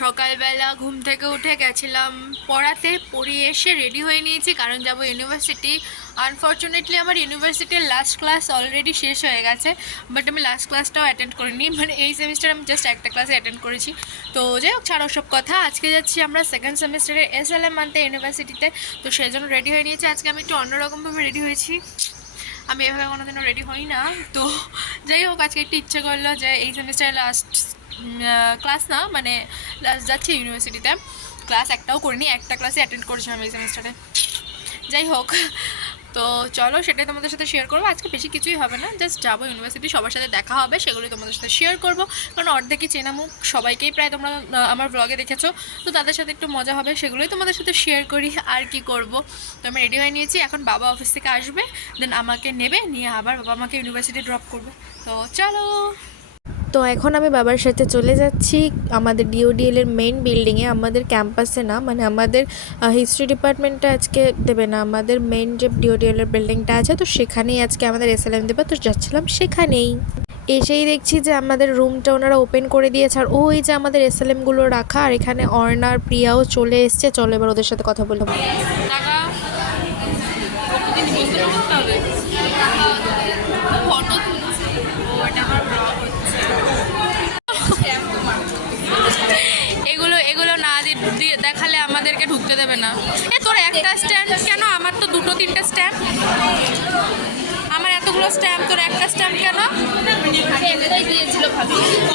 সকালবেলা ঘুম থেকে উঠে গেছিলাম পড়াতে, পড়িয়ে এসে রেডি হয়ে নিয়েছি কারণ যাব ইউনিভার্সিটি আনফর্চুনেটলি আমার ইউনিভার্সিটির লাস্ট ক্লাস অলরেডি শেষ হয়ে গেছে বাট আমি লাস্ট ক্লাসটাও অ্যাটেন্ড করিনি। মানে এই সেমিস্টার আমি জাস্ট একটা ক্লাসে অ্যাটেন্ড করেছি। তো যাই হোক, ছাড়ো সব কথা। আজকে যাচ্ছি আমরা সেকেন্ড সেমিস্টারের এস এল এম মানতে ইউনিভার্সিটিতে তো সেই জন্য রেডি হয়ে নিয়েছি। আজকে আমি একটু অন্যরকমভাবে রেডি হয়েছি। আমি এভাবে কোনোদিনও রেডি হই না। তো যাই হোক, আজকে একটু ইচ্ছে করল যে এই সেমিস্টারে লাস্ট ক্লাস না মানে যাচ্ছি ইউনিভার্সিটিতে ক্লাস একটাও করিনি, একটা ক্লাসে অ্যাটেন্ড করেছিলাম এই সেমিস্টারে যাই হোক, তো চলো সেটাই তোমাদের সাথে শেয়ার করব। আজকে বেশি কিছুই হবে না জাস্ট যাব ইউনিভার্সিটি সবার সাথে দেখা হবে, সেগুলোই তোমাদের সাথে শেয়ার করব। কারণ অর্ধেকই চেনা মুখ, সবাইকেই প্রায় তোমরা আমার ব্লগে দেখেছ। তো তাদের সাথে একটু মজা হবে, সেগুলোই তোমাদের সাথে শেয়ার করি, আর কি করব। তো আমি রেডি হয়ে নিয়েছি, এখন বাবা অফিস থেকে আসবে দেন আমাকে নেবে, নিয়ে আবার বাবা আমাকে ইউনিভার্সিটি ড্রপ করবে। তো চলো! তো এখন আমি বাবার সাথে চলে যাচ্ছি। আমাদের ডিওডিএল এর মেইন বিল্ডিংয়ে আমাদের ক্যাম্পাসে না মানে আমাদের হিস্ট্রি ডিপার্টমেন্টটা আজকে দেবে না, আমাদের মেইন যে ডিওডিএল এর বিল্ডিংটা আছে, তো সেখানেই আজকে আমাদের এসএলএম দেবে, তো যাচ্ছিলাম সেখানেই। এসেই দেখছি যে আমাদের রুমটা ওনারা ওপেন করে দিয়েছে, আর ওই যে আমাদের এসএলএমগুলো রাখা, আর এখানে অর্ণার, প্রিয়াও চলে এসছে, চলো এবার ওদের সাথে কথা বলব টাকা প্রতিদিন বলতে করতে হবে ফটো তুলছি ও এটা আমার ব্লগ হচ্ছে এগুলো এগুলো না দি- দিয়ে দেখালে দেবে না। তোর একটা স্ট্যাম্প কেন? আমার তো দুটো তিনটে স্ট্যাম্প আমার এতগুলো স্ট্যাম্প তোর একটা স্ট্যাম্প কেন?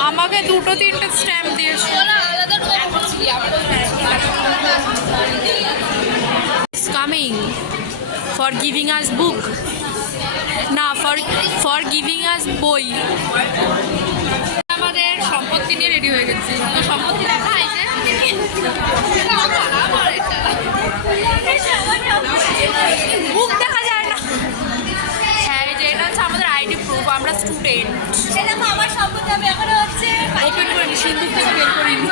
আমাকে দুটো তিনটে স্ট্যাম্প দিয়েছে। Is coming for giving us book. না ফর ফর গিভিং us বই। আমাদের সম্পত্তি নিয়ে রেডি হয়ে গেছি। তো সম্পত্তি দেখা হয় যে বুক দেখা যায় না। হ্যাঁ এই যে এটা হচ্ছে আমাদের আইডি প্রুফ আমরা স্টুডেন্ট। আমার সম্পত্তি আমি এখনও হচ্ছে ওপেন করিনি সিন্ধুক থেকে বের করিনি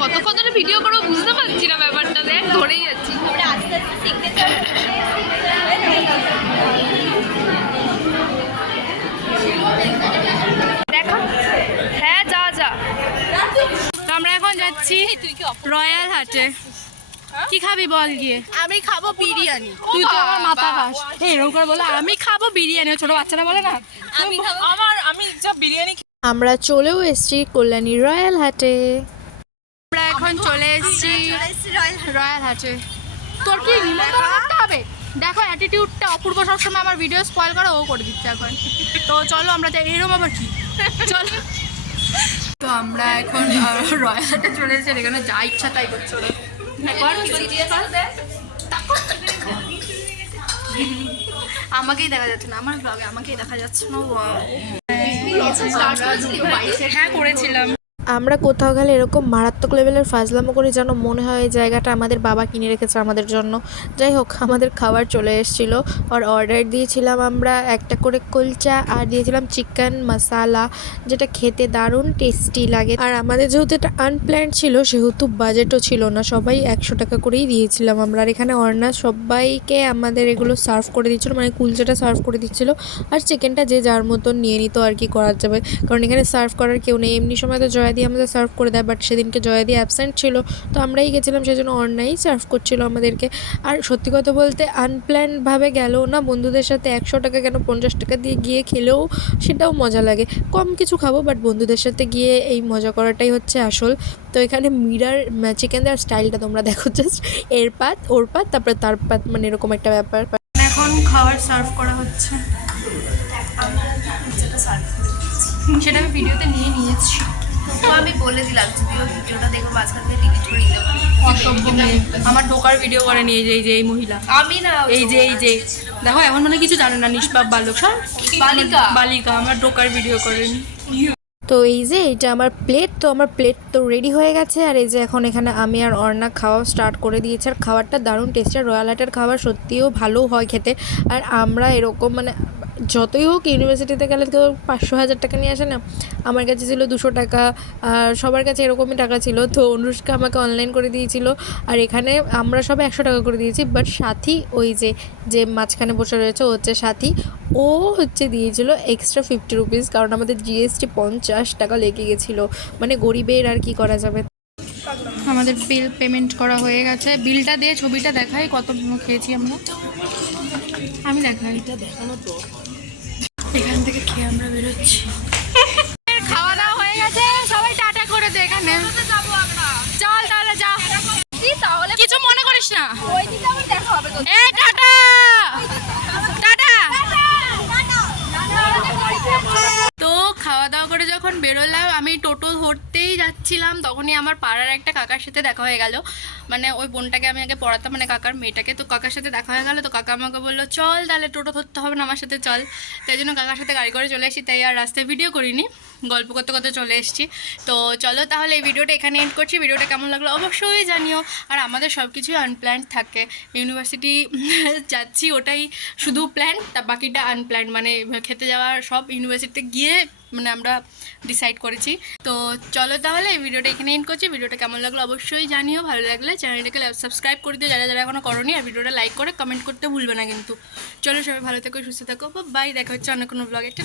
কতক্ষণ ধরে ভিডিও করব বুঝতে পারছি না ব্যাপারটা দেখ ধরেই যাচ্ছি। আস্তে আস্তে শিখতে দেখো হ্যাঁ যা যা। আমরা এখন যাচ্ছি রয়্যাল হাটে। কি খাবি বল গিয়ে? আমি খাব বিরিয়ানি। তুই তো আমার মাথা খাস এরকম করে বলে আমি খাব বিরিয়ানি। ছোট বাচ্চারা বলে না? আমি আমার আমি যা বিরিয়ানি আমরা চলেও এসেছি কল্যাণী রয়্যাল হাটে। আমরা এখন চলে এসেছি রয়্যাল রয়্যাল হাটে। তোর কি রিমোট করতে হবে? দেখো অ্যাটিটিউডটা অপূর্ব সবসময় আমার ভিডিও স্পয়েল করে ও করে দিচ্ছে এখন। তো চলো আমরা যাই। এরকম আবার কি? চলো। তো আমরা এখন রয়্যাল হাটে চলে এসেছি এখানে যা ইচ্ছা তাই করছে আমাকেই দেখা যাচ্ছে না আমার ব্লগে আমাকেই দেখা যাচ্ছে না হ্যাঁ করেছিলাম। আমরা কোথাও গেলে এরকম মারাত্মক লেভেলের ফাজলামো করে যেন মনে হয় এই জায়গাটা আমাদের বাবা কিনে রেখেছে আমাদের জন্য। যাই হোক, আমাদের খাবার চলে এসেছিল। আর অর্ডার দিয়েছিলাম আমরা একটা করে কুলচা আর দিয়েছিলাম চিকেন মশালা যেটা খেতে দারুণ টেস্টি লাগে। আর আমাদের যেহেতু এটা আনপ্ল্যান্ড ছিল, সেহেতু বাজেটও ছিল না। সবাই একশো টাকা করেই দিয়েছিলাম আমরা। আর এখানে অর্ণা সবাইকে আমাদের এগুলো সার্ভ করে দিচ্ছিল মানে কুলচাটা সার্ভ করে দিচ্ছিল। আর চিকেনটা যে যার মতন নিয়ে নিত আর কি করা যাবে। কারণ এখানে সার্ভ করার কেউ নেই। এমনি সময় তো জয়াদি আমাদের সার্ভ করে দেয় বাট সেদিনকে জয়াদি অ্যাবসেন্ট ছিল। তো আমরাই গেছিলাম সেজন্য অন্যায় সার্ভ করছিল আমাদেরকে। আর সত্যি কথা বলতে আনপ্ল্যানভাবে গেলেও না বন্ধুদের সাথে একশো টাকা কেন পঞ্চাশ টাকা দিয়ে গিয়ে খেলেও সেটাও মজা লাগে। কম কিছু খাব বাট বন্ধুদের সাথে গিয়ে এই মজা করাটাই হচ্ছে আসল। তো এখানে মিরার চিকেন দেওয়ার স্টাইলটা তোমরা দেখো জাস্ট এর পাত ওর পাত তারপরে তার পাত মানে এরকম একটা ব্যাপার। এখন খাবার সার্ভ করা হচ্ছে। সেটা আমি ভিডিওতে নিয়ে নিয়েছি। তো আমি বলে দিলাম যদিও ভিডিওটা দেখব মাঝখান থেকে ডিলিট করে দিও আমার ঢোকার ভিডিও করে নিয়ে যে এই যে এই মহিলা। আমি না এই যে এই যে। দেখো এখন মানে কিছু জানে না নিষ্পাপ বালক। সব বালিকা। বালিকা আমার ঢোকার ভিডিও করেনি তো এই যে এইটা আমার প্লেট তো আমার প্লেট তো রেডি হয়ে গেছে। আর এই যে এখন এখানে আমি আর অর্ণা খাওয়া স্টার্ট করে দিয়েছি। আর খাবারটা দারুণ টেস্টি আর রয়্যাল হাটের খাবার সত্যিও ভালো হয় খেতে। আর আমরা এরকম মানে যতই হোক ইউনিভার্সিটিতে গেলে তো পাঁচশো হাজার টাকা নিয়ে আসে না, আমার কাছে ছিল দুশো টাকা, আর সবার কাছে এরকমই টাকা ছিল। তো অনুষ্কা আমাকে অনলাইন করে দিয়েছিল, আর এখানে আমরা সব একশো টাকা করে দিয়েছি। বাট সাথী, ওই যে যে মাঝখানে বসে রয়েছে, ও হচ্ছে সাথী, ও হচ্ছে দিয়েছিল এক্সট্রা ফিফটি রুপিস কারণ আমাদের জিএসটি পঞ্চাশ টাকা লেগে গেছিল। মানে গরিবের আর কি করা যাবে? আমাদের বিল পেমেন্ট করা হয়ে গেছে। বিলটা দিয়ে ছবিটা দেখাই কত খেয়েছি আমরা। আমি দেখাই। এটা দেখানো তো এখান থেকে খেয়ে বেরোচ্ছি। খাওয়া দাওয়া হয়ে গেছে, সবাই টাটা করে দে এখানে। চল তাহলে যা। কিছু মনে করিস না। টাটা! তো খাওয়া দাওয়া করে যখন বেরোলাম, আমি টোটো ধরতেই যাচ্ছিলাম, তখনই আমার পাড়ার একটা কাকার সাথে দেখা হয়ে গেল। মানে ওই বোনটাকে আমি আগে পড়াতাম মানে কাকার মেয়েটাকে। তো কাকার সাথে দেখা হয়ে গেল, তো কাকা আমাকে বলল, চল তাহলে টোটো ধরতে হবে না, আমার সাথে চল। তাই জন্য কাকার সাথে গাড়ি করে চলে আসি তাই আর রাস্তায় ভিডিও করিনি। গল্প করতে করতে চলে এসেছি। তো চলো তাহলে এই ভিডিওটা এখানে এন্ড করছি। ভিডিওটা কেমন লাগল অবশ্যই জানিও। আর আমাদের সব কিছুই আনপ্ল্যান থাকে। ইউনিভার্সিটি যাচ্ছি ওটাই শুধু প্ল্যান তা বাকিটা আনপ্ল্যান মানে খেতে যাওয়ার সব ইউনিভার্সিটিতে গিয়ে মানে আমরা ডিসাইড করেছি। তো চলো তাহলে এই ভিডিওটা এখানে এন্ড করছি। ভিডিওটা কেমন লাগল অবশ্যই জানিও। ভালো লাগলে চ্যানেলটাকে সাবস্ক্রাইব করে দিও। যারা যারা এখনও করনি, আর ভিডিওটা লাইক করে কমেন্ট করতে ভুলবে না কিন্তু। চলো সবাই ভালো থেকো, সুস্থ থাকো। বাই দেখা হচ্ছে অন্য কোনো ব্লগে একটা